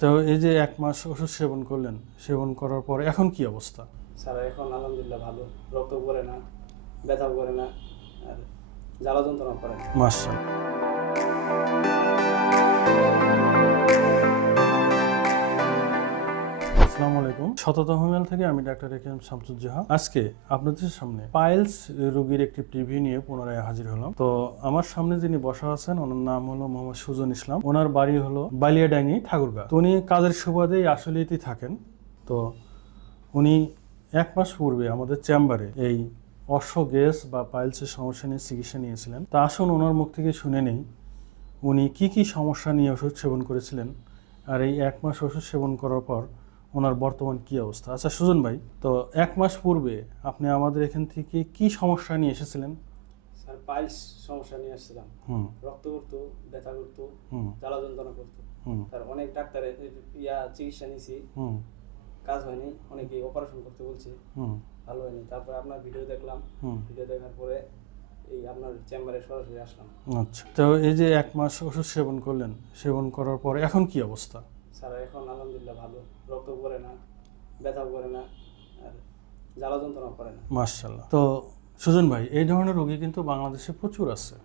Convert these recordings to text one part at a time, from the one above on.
তো এই যে এক মাস ওষুধ সেবন করলেন সেবন করার পর এখন কি অবস্থা? স্যার এখন আলহামদুলিল্লাহ ভালো। রক্ত পড়ে না ব্যথা করে না আর জ্বালা যন্ত্রণা করে না। মাসা আলাইকুম শতত হোমিয়াল থেকে আমি ডাক্তার একে এম শামসুজ্জাহা আজকে আপনাদের সামনে পাইলস রোগীর একটি প্রিভিউ নিয়ে পুনরায় হাজির হলাম। তো আমার সামনে যিনি বসা আছেন, ওনার নাম হলো মোহাম্মদ সুজন ইসলাম। ওনার বাড়ি হলো বালিয়াডাঙ্গি, ঠাকুরগা। তো উনি কাজের সুবাদেই আসলেইতেই থাকেন। তো উনি এক মাস পূর্বে আমাদের চেম্বারে এই অশ্ব গ্যাস বা পাইলসের সমস্যা নিয়ে চিকিৎসা নিয়েছিলেন। তা আসুন ওনার মুখ থেকে শুনে নেই, উনি কি কি সমস্যা নিয়ে ওষুধ সেবন করেছিলেন। আর এই এক মাস ওষুধ সেবন করার পর ওনার বর্তমান কি অবস্থা? আচ্ছা সুজন ভাই তো এক মাস পূর্বে আপনি আমাদের এখান থেকে কি সমস্যা নিয়ে এসেছিলেন? স্যার পাইলস সমস্যা নিয়ে আসছিলাম হুম। রক্ত করতো ব্যথা করতো জ্বালা যন্ত্রণা করতো। তার অনেক ডাক্তারের ইয়া চিকিৎসা নিয়েছি। হুম। কাজ হয়নি অনেকে অপারেশন করতে বলছে। হুম। ভালো হয়নি। তারপরে আপনার ভিডিও দেখলাম। ভিডিও দেখার পরে এই আপনার চেম্বারে সরাসরি আসলাম। আচ্ছা তো এই যে এক মাস ওষুধ সেবন করলেন সেবন করার পর এখন কি অবস্থা? স্যার এখন আলহামদুলিল্লাহ ভালো। রক্ত পড়ে না ব্যথা করে না আর জ্বালা যন্ত্রণা করে না। মার্শাল্লাহ তো সুজন ভাই এই ধরনের রোগী কিন্তু বাংলাদেশে প্রচুর আছে।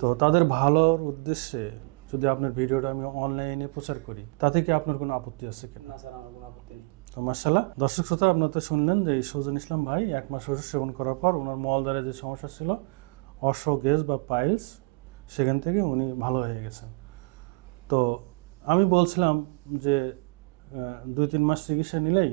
তো তাদের ভালোর উদ্দেশ্যে যদি আপনার ভিডিওটা আমি অনলাইনে প্রচার করি তাতে কি আপনার কোনো আপত্তি আছে কিনা? না স্যার আমার কোনো আপত্তি নেই। তো মার্শাল্লাহ দর্শক শ্রোতা আপনার তো শুনলেন যে সুজন ইসলাম ভাই এক মাস ওষুধ সেবন করার পর ওনার মলদ্বারে যে সমস্যা ছিল অর্শ গেজ বা পাইলস সেখান থেকে উনি ভালো হয়ে গেছেন। তো আমি বলছিলাম যে দুই তিন মাস চিকিৎসা নিলেই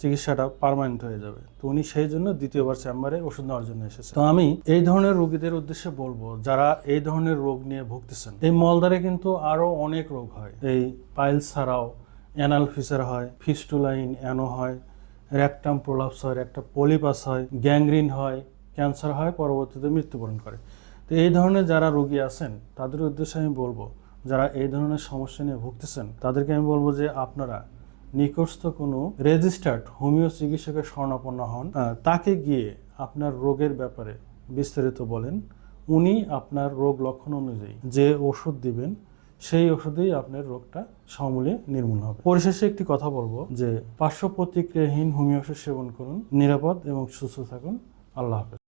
চিকিৎসাটা পার্মানেন্ট হয়ে যাবে। তো উনি সেই জন্য দ্বিতীয়বার চেম্বারে ওষুধ নেওয়ার জন্য এসেছে তো আমি এই ধরনের রোগীদের উদ্দেশ্যে বলব, যারা এই ধরনের রোগ নিয়ে ভুগতেছেন, এই মলদ্বারে কিন্তু আরও অনেক রোগ হয়। এই পাইলস ছাড়াও অ্যানাল ফিসার হয়, ফিস্টুলাইন অ্যানো হয়, র্যাকটাম প্রোলাপস হয় একটা পলিপাস হয়, গ্যাংগ্রিন হয়, ক্যান্সার হয়, পরবর্তীতে মৃত্যুবরণ করে। তো এই ধরনের যারা রোগী আছেন, তাদের উদ্দেশ্যে আমি বলব যারা এই ধরনের সমস্যা নিয়ে ভুগতেছেন, তাদেরকে আমি বলব যে আপনারা নিকটস্থ কোনো রেজিস্টার্ড হোমিও চিকিৎসকের শরণাপন্ন হন তাকে গিয়ে আপনার রোগের ব্যাপারে বিস্তারিত বলেন। উনি আপনার রোগ লক্ষণ অনুযায়ী যে ওষুধ দিবেন, সেই ওষুধেই আপনার রোগটা সমূলে নির্মূল হবে। পরিশেষে একটি কথা বলব যে পার্শ্ব প্রতিক্রিয়াহীন হোমিও সেবন করুন, নিরাপদ এবং সুস্থ থাকুন। আল্লাহ হাফেজ।